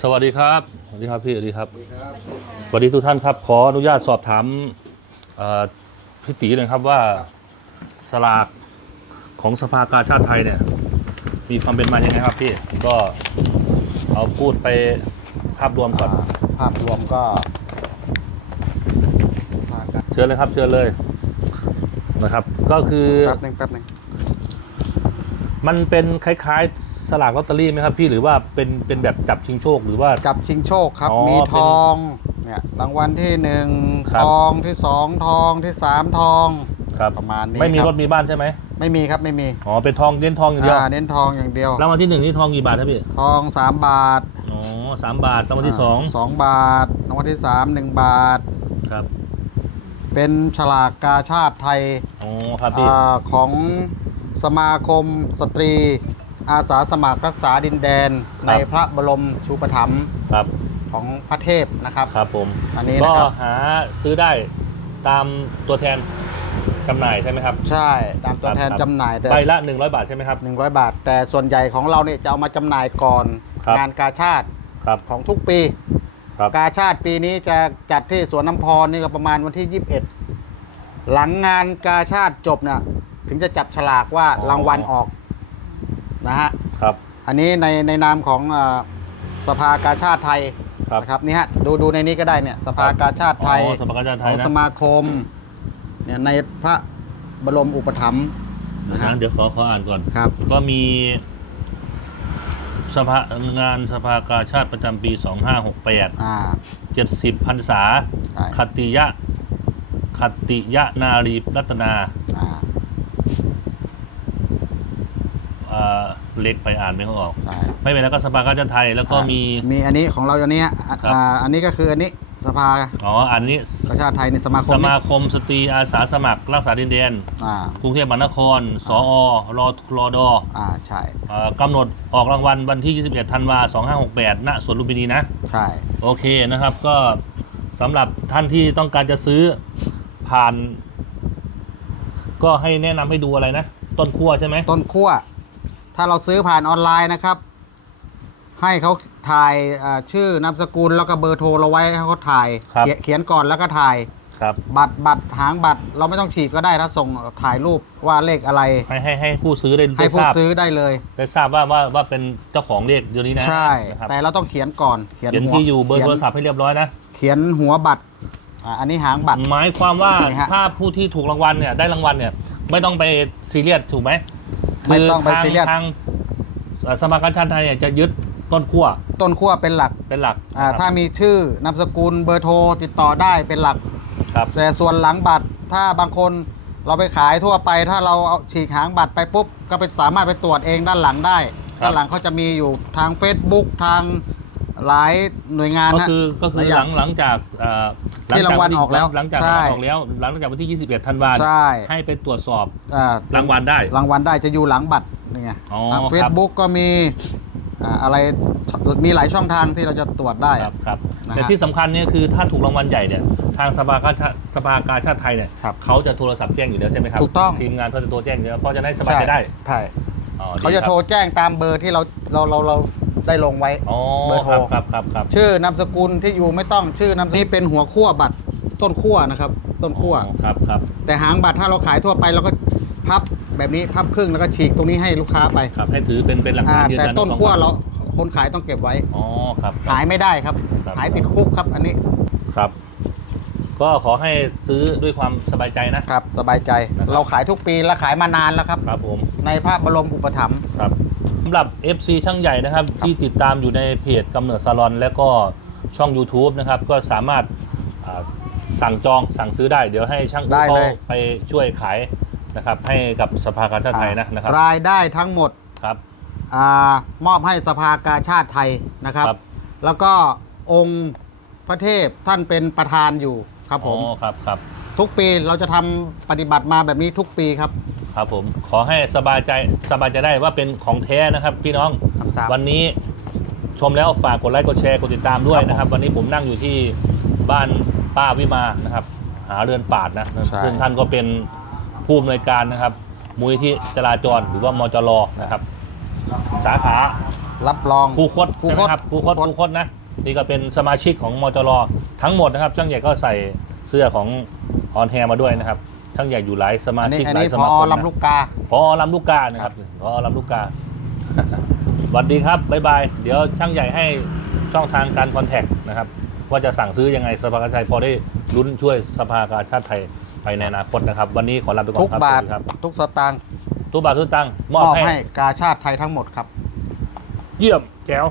สวัสดีครับ สวัสดีครับพี่ สวัสดีครับ สวัสดีทุกท่านครับ ขออนุญาตสอบถามเอ่อพี่ตีหน่อยครับว่าสลากของสภากาชาติไทยเนี่ย มีความเป็นมายังไงครับพี่ ก็เอาพูดไปภาพรวมก่อนอ่าภาพรวมก็มากันเชิญเลยครับเชิญเลยนะครับ ก็คือ แป๊บหนึงแป๊บหนึงมันเป็นคล้ายๆ สลากลอตเตอรี่ไหมครับพี่หรือว่าเป็นเป็นแบบจับชิงโชคหรือว่า กับชิงโชคครับ อ๋อมีเป็นทองเนี่ยรางวัลที่หนึ่งครับ ทองที่สองทองที่สามทองครับประมาณนี้ไม่มีคบรถมีบ้านใช่ไหมไม่มีครับไม่มีอ๋อเป็นทองเน้นทองอย่างเดียวอ่าเน้นทองอย่างเดียว รางวัลที่หนึ่งนี่ทองกี่บาทครับพี่ทองสามบาทอ๋อสามบาทรางวัลที่สองาสองบาทรางวัลที่สามหนึ่งบาท ครับเป็นฉลากกาชาติไทยอ๋อครับพี่อาของสมาคมสตรี อาสาสมัครรักษาดินแดนในพระบรมชูปถัมภ์ครับของพระเทพนะครับครับผมอันนี้ก็นะครับหาซื้อได้ตามตัวแทนจำหน่ายใช่ไหมครับ ใช่ตามตัวแทนครับจำหน่ายแต่ใบละ 100 บาทใช่ไหมครับหนึ่งร้อยบาท แต่ส่วนใหญ่ของเราเนี่ยจะเอามาจำหน่ายก่อนครับงานกาชาติครับของทุกปีครับกาชาติปีนี้จะจัดที่สวนน้ำพรนี่ก็ประมาณวันที่ 21 หลังงานกาชาติจบเนี่ยถึงจะจับฉลากว่ารางวัลออก นะฮะครับ อันนี้ในในนามของเออสภากาชาติไทยครับนะครับนี่ฮะดูดูในนี้ก็ได้เนี่ยสภากาชาติไทย อ๋อสภากาชาติไทขยองนะสมาคมเนี่ยในพระบรมอุปถัมภ์นะนะฮะเดี๋ยวขอขออ่านก่อน ครับ ก็มีสภางานสภากาชาติประจำปี 2568 อ่า70พรรษา ใช่คติยะคติยะนารีรัตนาอ่าเอ่อ เล็กไปอ่านไม่ค่อยออก ใช่ไม่เป็นแล้วก็สภากาชาติไทยแล้วก็มี มีอันนี้ของเราอันนี้ฮะอะครับ อ่าอันนี้ก็คืออันนี้สภาอ๋ออันนี้กาชาติไทยในสมาคมสนี้มาคมสตรีอาสาสมัครรักษาดินแดน อ่ากรุงเทพมหานคร สอรอรอดออ่าใช่เอ่อกำหนดออกรางวัลวันที่ 21 ธันวา 2568 ณ สวนลุมพินีนะ ใช่โอเคนะครับก็สำหรับท่านที่ต้องการจะซื้อผ่าน ก็ให้แนะนำให้ดูอะไรนะ ต้นขั้วใช่ไหมต้นขั้ว ถ้าเราซื้อผ่านออนไลน์นะครับ ให้เขาถ่ายอ่าชื่อนามสกุลแล้วก็เบอร์โทรเราไว้ให้เขาถ่ายครับเขียนเขียนก่อนแล้วก็ถ่าย ครับ บัตรบัตรหางบัตรเราไม่ต้องฉีกก็ได้ถ้าส่งถ่ายรูปว่าเลขอะไร ให้ให้ให้ผู้ซื้อได้ให้ได้ผู้ทราบซื้อได้เลย ได้ทราบว่าว่าว่าเป็นเจ้าของเลขเดี๋ยวนี้นะใช่ นะครับแต่เราต้องเขียนก่อนเขียนที่อยู่เบอร์โทรศัพท์ให้เรียบร้อยนะ เขียนหัวบัตรอ่าอันนี้หางบัตร หมายความว่านี่ฮะ ถ้าผู้ที่ถูกรางวัลเนี่ยได้รางวัลเนี่ยไม่ต้องไปซีเรียสถูกไหม ไม่ต้องไปคืทาซีเรียส ทางเอ่อสมาคมชาติไทยเนี่ยจะยึดต้นขั้วต้นขั้วเป็นหลักเป็นหลักอ่านะครับถ้ามีชื่อนามสกุลเบอร์โทรติดต่อได้เป็นหลัก ครับ แต่ส่วนหลังบัตรถ้าบางคนเราไปขายทั่วไป ถ้าเราเอาฉีกหางบัตรไปปุ๊บ ก็ไปสามารถไปตรวจเองด้านหลังได้ด้านหลังเขาจะมีอยู่ทาง Facebook ทางหลายหน่วยงานก็นะ คือก็คือหลายอหย่าลังงหลังจากเอ่อ ที่รางวัลออกแล้วหลังจากใช่รางวัลออกแล้ว หลังจากวันที่ 21ธันวาคมใช่ให้ไปตรวจสอบอ่ารางวัลได้ รางวัลได้จะอยู่หลังบัตรนี่ไงอ๋อทางครับ Facebook ก็มีอ่าอะไรมีหลายช่องทางที่เราจะตรวจได้ ครับครับนะฮะแต่ที่สำคัญเนี่ยคือถ้าถูกรางวัลใหญ่เนี่ยทางสภากาชาสภากาชาติไทยเนี่ยครับเขาจะโทรศัพท์แจ้งอยู่แล้วใช่ไหมครับถูกต้อง ทีมงานเขาจะโทรแจ้งอยู่แล้วเพราะจะได้สบายใจได้ใช่อ๋อดีเขาจะครับโทรแจ้งตามเบอร์ที่เราเราเราเรา ได้ลงไว้ อ๋อเบอร์โทคร รับครับครับครับชื่อนามสกุลที่อยู่ไม่ต้องชื่อนามสกุลนี่เป็นหัวขั้วบัตรต้นขั้วนะครับ ต้นขั้ว อ๋อครับครับแต่หางบัตรถ้าเราขายทั่วไปเราก็พับแบบนี้พับครึ่งแล้วก็ฉีกตรงนี้ให้ลูกค้าไปครับให้ถือเป็นเป็นหลักอ่าฐานยืนแต่ยันต้นสองขั้วฝั่งเราคนขายต้องเก็บไว้ อ๋อครับครับหายไม่ได้ครับ ครับหายติดคุกครับอันนี้ครับ ก็ขอให้ซื้อด้วยความสบายใจนะ ครับสบายใจ นะครับ เราขายทุกปีและขายมานานแล้วครับ ครับผมในพระบรมอุปถัมภ์ครับสำหรับ FC ช่างใหญ่นะครับครับ ที่ติดตามอยู่ในเพจกำเนิดซาลอน และก็ช่อง YouTube นะครับ ก็สามารถอ่าสั่งจองสั่งซื้อได้เดี๋ยวให้ช่างได้เขาเลย ไปช่วยขายนะครับ ให้กับสภากาชาติไทยนะนะครับรายได้ทั้งหมดครับ อามอบให้สภากาชาติไทยนะครับ ครับ แล้วก็องค์พระเทพท่านเป็นประธานอยู่ครับผม อ๋อครับครับ ทุกปีเราจะทำปฏิบัติมาแบบนี้ทุกปีครับครับผมขอให้สบายใจสบายใจได้ว่าเป็นของแท้นะครับ พี่น้อง ครับสาม วันนี้ชมแล้วฝากกดไลค์กดแชร์กดติดตามด้วยนะครับ วันนี้ผมนั่งอยู่ที่บ้านป้าวิมานะครับ หาเรือนปาดนะใช่ ซึ่งท่านก็เป็นผู้อำนวยการนะครับมูลที่จราจรหรือว่ามจรนะครับ สาขารับรองครูคดครูใช่ไหคมดครับครูคดครูคดครูคดนะนี่ก็เป็นสมาชิกของมจรทั้งหมดนะครับช่างใหญ่ก็ใส่เสื้อของ ออนแฮมาด้วยนะครับช่างใหญ่อยู่หลายสมาอันนี้ชิกอันหลานี้ยสพมาอคมนะลำลูกกา พอลำลูกกานะครับพอลำลูกกาสวัสดีครับบ๊ายบายเดี๋ยวช่างใหญ่ให้ช่องทางการคอนแทคนะครับ ว่าจะสั่งซื้อยังไงสภากาชาติไทยพอได้ลุ้นช่วยสภากาชาติไทยไปในอนาคตนะครับ วันนี้ขอลาไปก่อทุนกครับบาทสวัสดีครับทุกสตางค์ทุกบาททุกตังค์มมอบอบให้ให้กาชาติไทยทั้งหมดครับ เยี่ยมแจ๋ว